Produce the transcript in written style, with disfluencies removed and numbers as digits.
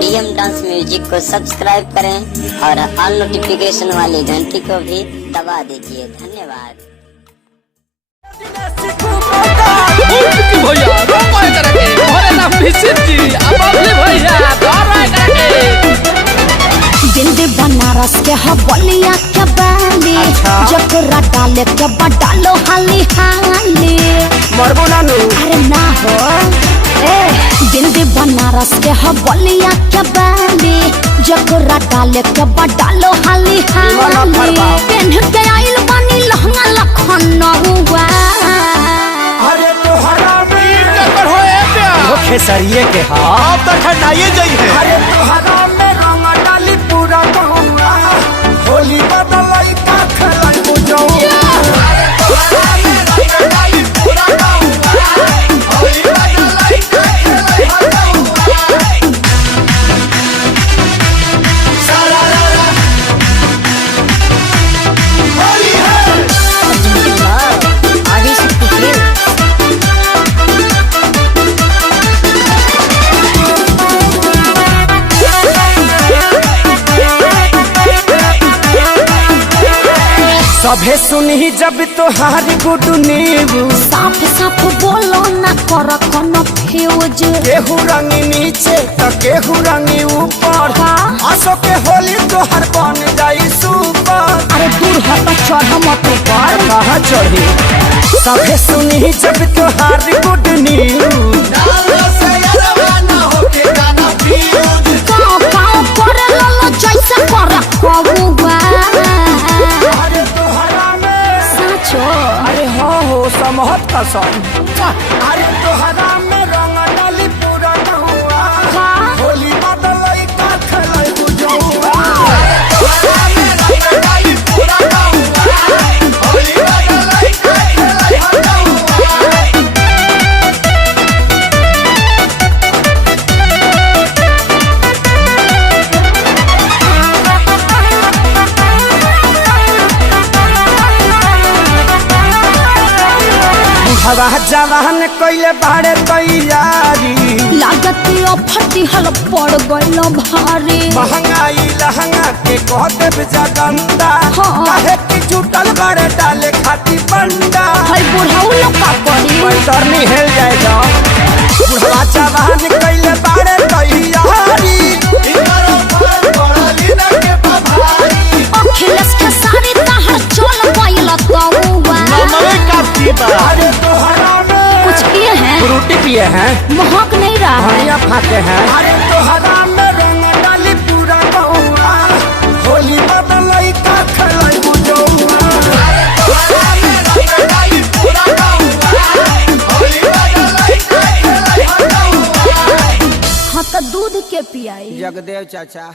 DM dance music को subscribe करें और ऑल नोटिफिकेशन वाली घंटी को भी दबा दीजिए। धन्यवाद। दिल्ली बनारस के हवलिया के बाली जकरा डाले के डालो हाली हाली मरबो नानू अरे ना हो दिल्ली बनारस के हवलिया के बाली जकरा डाले के डालो हाली हाली पेन के आइल बानी लहंगा लखनऊआ अरे तोहरा में कर होए प्यार वो खेसरिए के हां तो ठंडाइए गई है। अरे तोहरा में रंग डाली पूरा गहुआ होली बदलाई का खेलाई बुझौआ। अरे तोहरा में रंग डाली पूरा गहुआ होली बदलाई का खेलाई बुझौआ। सारा होली है आगे से खेल सभे सुनी जब तोहारी गुड न्यूज साफ साफ बोलो ना कर कोनो फ्यूज केहू रंगी नीचे तो केहू रंगी ऊपर आसो के होली तोहर बन जाई सुपर। अरे दूर हट चढ़ मत ऊपर कहाँ चढ़ी सभे सुनी जब तोहारी गुड न्यूज गाँव गाँव करे ललो जैसे कर कबुआ अरे तोहरा में साचो अरे हाँ हो समहत कसम। अरे तोहरा में रंग डाली पूरा गहुआ होली बदलाई का खेलाई बुझौआ। तोहरा में रंग डाली पूरा गहुआ होली बदलाई का खेलाई बुझौआ। हवा जवान कइले बाड़े तैयारी लागत फटी हल पड़ गइल भारी महंगाई लहंगा के कह देव जगंदा हाँ। काहे की जुटल बाड़े डाले खाती बंडा हई बुढ़ाऊ लोग का करी पैतरनी हेल जाएगा। बुढ़वा जवान कइले बाड़े तैयारी अखिलेश के सारी तहर चल गइल तौवा अरे तोहरा में कुछ किए हैं फ्रूटी पिए हैं महक नहीं रहा है धनिया फाके हैं। अरे तोहरा में रंग डाली पूरा गहुआ होली बदलाई का खेलाई बुझौआ। अरे तोहरा में रंग डाली पूरा गहुआ होली बदलाई का खेलाई बुझौआ। हाँ तो दूध के पियाई जगदेव चाचा।